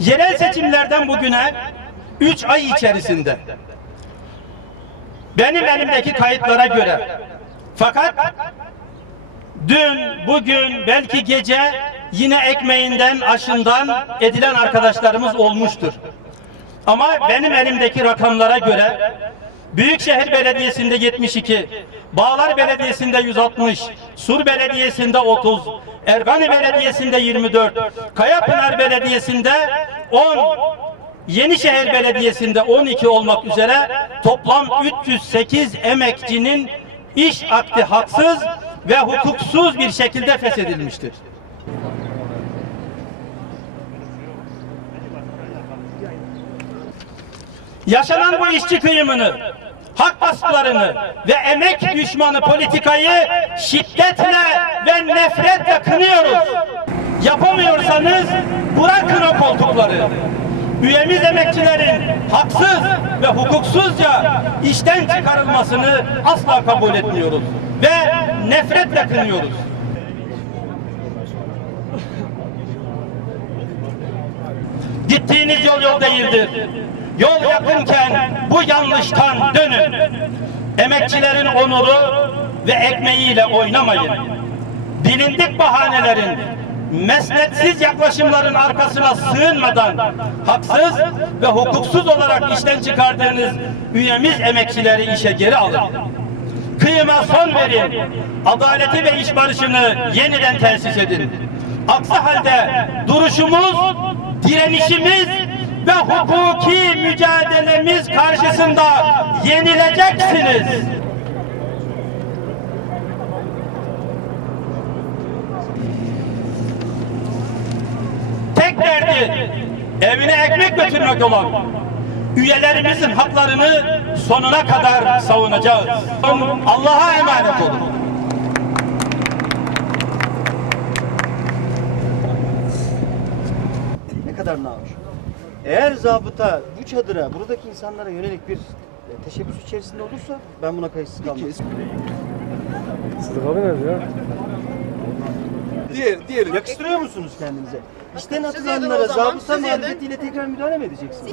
Yerel seçimlerden bugüne 3 ay içerisinde benim elimdeki kayıtlara göre fakat dün, bugün, belki gece yine ekmeğinden, aşından edilen arkadaşlarımız olmuştur. Ama benim elimdeki rakamlara göre Büyükşehir Belediyesi'nde 72, Bağlar Belediyesi'nde 160, Sur Belediyesi'nde 30, Ergani Belediyesi'nde 24, Kayapınar Belediyesi'nde 10, Yenişehir Belediyesi'nde 12 olmak üzere toplam 308 emekçinin iş akdi haksız ve hukuksuz bir şekilde feshedilmiştir. Yaşanan bu işçi kıyımını, hak baskılarını ve emek düşmanı politikayı şiddetle ve nefretle kınıyoruz. Yapamıyorsanız bırakın o koltukları. Üyemiz emekçilerin haksız ve hukuksuzca işten çıkarılmasını asla kabul etmiyoruz ve nefretle kınıyoruz. Gittiğiniz yol yol değildir. Yol yakınken bu yanlıştan dönün. Emekçilerin onuru ve ekmeğiyle oynamayın. Bilindik bahanelerin, mesnetsiz yaklaşımların arkasına sığınmadan haksız ve hukuksuz olarak işten çıkardığınız üyemiz emekçileri işe geri alın. Kıyıma son verin. Adaleti ve iş barışını yeniden tesis edin. Aksi halde duruşumuz, direnişimiz ve hukuki mücadelemiz karşısında yenileceksiniz. Tek derdi evine ekmek götürmek olan üyelerimizin haklarını sonuna kadar savunacağız. Allah'a emanet olun. Ne kadar nahoş. Eğer zabıta bu çadıra, buradaki insanlara yönelik bir e, teşebbüs içerisinde olursa ben buna kayıtsız kalmam. Sıdık abi nerede ya? Diğer, diğer. Yakıştırıyor musunuz kendinize? İşten atılanlara zabıta marifetiyle tekrar müdahale mi edeceksiniz?